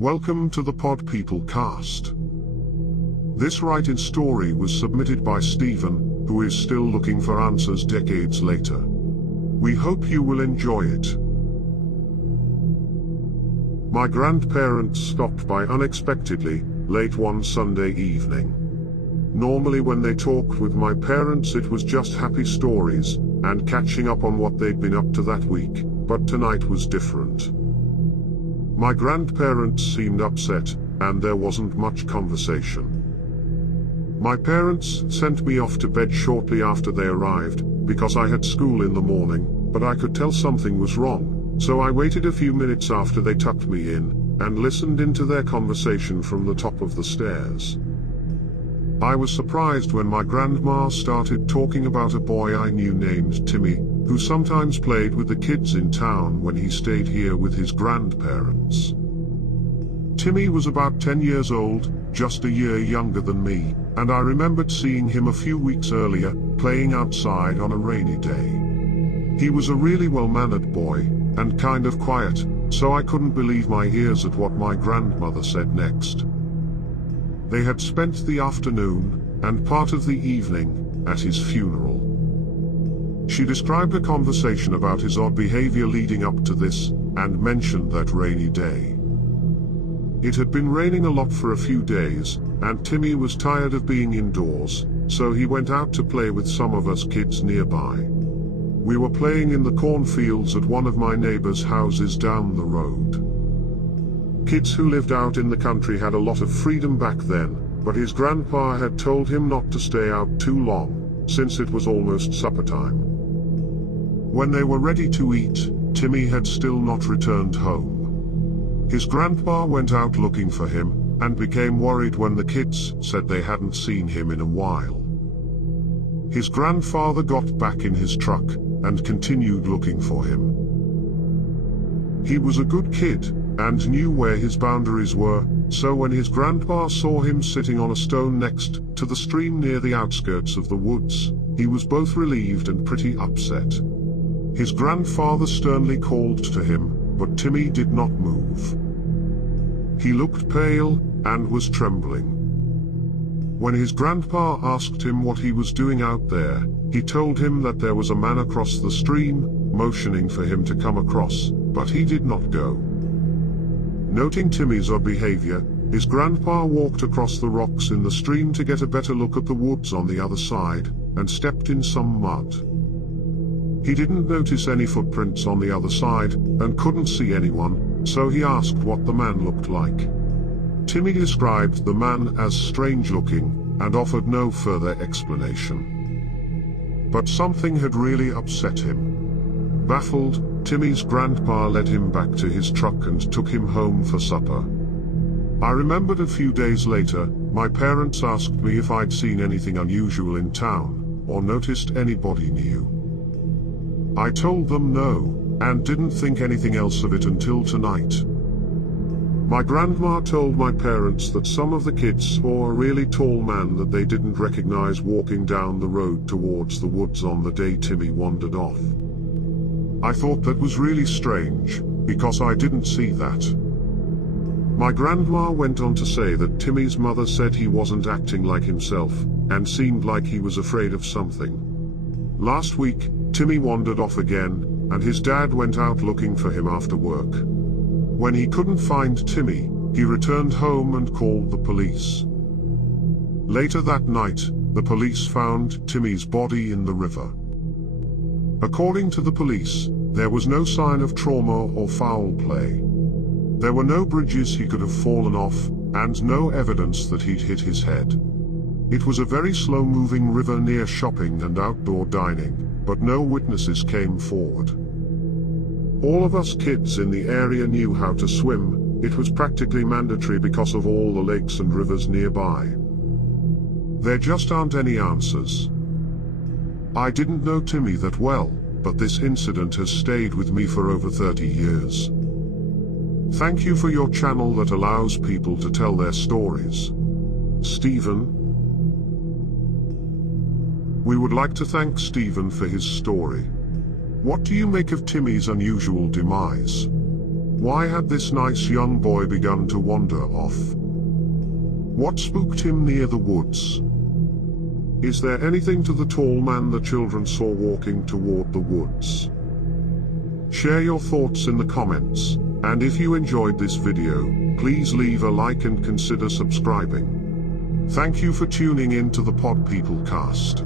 Welcome to the Pod People cast. This write-in story was submitted by Stephen, who is still looking for answers decades later. We hope you will enjoy it. My grandparents stopped by unexpectedly, late one Sunday evening. Normally when they talked with my parents it was just happy stories, and catching up on what they'd been up to that week, but tonight was different. My grandparents seemed upset, and there wasn't much conversation. My parents sent me off to bed shortly after they arrived, because I had school in the morning, but I could tell something was wrong, so I waited a few minutes after they tucked me in, and listened into their conversation from the top of the stairs. I was surprised when my grandma started talking about a boy I knew named Timmy, who sometimes played with the kids in town when he stayed here with his grandparents. Timmy was about 10 years old, just a year younger than me, and I remembered seeing him a few weeks earlier, playing outside on a rainy day. He was a really well-mannered boy, and kind of quiet, so I couldn't believe my ears at what my grandmother said next. They had spent the afternoon, and part of the evening, at his funeral. She described a conversation about his odd behavior leading up to this, and mentioned that rainy day. It had been raining a lot for a few days, and Timmy was tired of being indoors, so he went out to play with some of us kids nearby. We were playing in the cornfields at one of my neighbor's houses down the road. Kids who lived out in the country had a lot of freedom back then, but his grandpa had told him not to stay out too long, since it was almost supper time. When they were ready to eat, Timmy had still not returned home. His grandpa went out looking for him, and became worried when the kids said they hadn't seen him in a while. His grandfather got back in his truck, and continued looking for him. He was a good kid, and knew where his boundaries were, so when his grandpa saw him sitting on a stone next to the stream near the outskirts of the woods, he was both relieved and pretty upset. His grandfather sternly called to him, but Timmy did not move. He looked pale, and was trembling. When his grandpa asked him what he was doing out there, he told him that there was a man across the stream, motioning for him to come across, but he did not go. Noting Timmy's odd behavior, his grandpa walked across the rocks in the stream to get a better look at the woods on the other side, and stepped in some mud. He didn't notice any footprints on the other side, and couldn't see anyone, so he asked what the man looked like. Timmy described the man as strange-looking, and offered no further explanation. But something had really upset him. Baffled, Timmy's grandpa led him back to his truck and took him home for supper. I remembered a few days later, my parents asked me if I'd seen anything unusual in town, or noticed anybody new. I told them no, and didn't think anything else of it until tonight. My grandma told my parents that some of the kids saw a really tall man that they didn't recognize walking down the road towards the woods on the day Timmy wandered off. I thought that was really strange, because I didn't see that. My grandma went on to say that Timmy's mother said he wasn't acting like himself, and seemed like he was afraid of something. Last week, Timmy wandered off again, and his dad went out looking for him after work. When he couldn't find Timmy, he returned home and called the police. Later that night, the police found Timmy's body in the river. According to the police, there was no sign of trauma or foul play. There were no bridges he could have fallen off, and no evidence that he'd hit his head. It was a very slow-moving river near shopping and outdoor dining, but no witnesses came forward. All of us kids in the area knew how to swim. It was practically mandatory because of all the lakes and rivers nearby. There just aren't any answers. I didn't know Timmy that well, but this incident has stayed with me for over 30 years. Thank you for your channel that allows people to tell their stories. Stephen. We would like to thank Stephen for his story. What do you make of Timmy's unusual demise? Why had this nice young boy begun to wander off? What spooked him near the woods? Is there anything to the tall man the children saw walking toward the woods? Share your thoughts in the comments, and if you enjoyed this video, please leave a like and consider subscribing. Thank you for tuning in to the Pod People Cast.